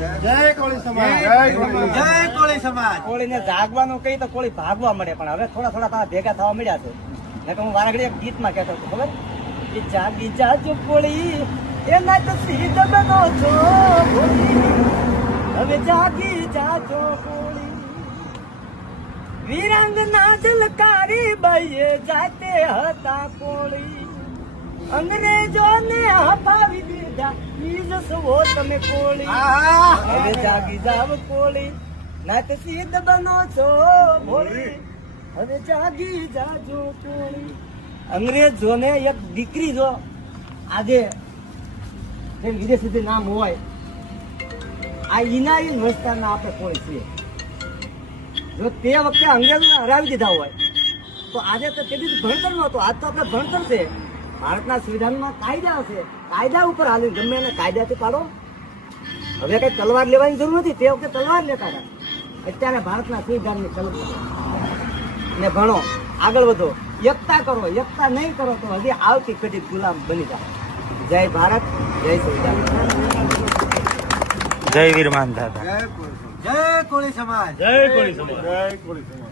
જય કોળી સમાજ, જય કોળી સમાજ. કોળીને જાગવાનું કઈ તો કોળી ભાગવા મળે, પણ હવે થોડા થોડા તારા ભેગા થવા મળ્યા છે. નકર હું વારગડી એક ગીતમાં કહેતો હતો, ખબર કે જાગી જાજો કોળી એના તો સીધ બનો છો કોળી. હવે જાગી જાજો કોળી વીરાંગના જલકારી બાઈએ જાતે હતા કોળી. અંગ્રેજોને હપાવી દીધા નીજ સવો તમે કોળી. હવે જાગી જાવ કોળી ના તો સીધ બનો છો કોળી. હવે જાગી જાજો કોળી. અંગ્રેજોને એક દીકરી જો આજે જેમ વિદેશી નામ હોય આ ઇનારી વસ્તાના આપણે કોઈ છીએ. જો તે વખતે અંગ્રેજોને હરાવી દીધા હોય તો આજે તો તે દિવસ ભણતર નહોતો, આજ તો આપણે ભણતર છે. ભારતના સંવિધાનમાં કાયદા છે, કાયદા ઉપર હાલી ગમે એને કાયદાથી પાડો. હવે કઈ તલવાર લેવાની જરૂર નથી, તે વખતે તલવાર લેતા હતા. અત્યારે ભારતના સંવિધાનની તલવાર ને ભણો, આગળ વધો, એકતા કરો. એકતા નહીં કરો તો હજી આવતી પેઢી ગુલામ બની જાય. જય ભારત, જય સંવિધાન, જય વીરમાન દાદા, જય કોળી સમાજ, જય કોળી સમાજ, જય કોળી સમાજ.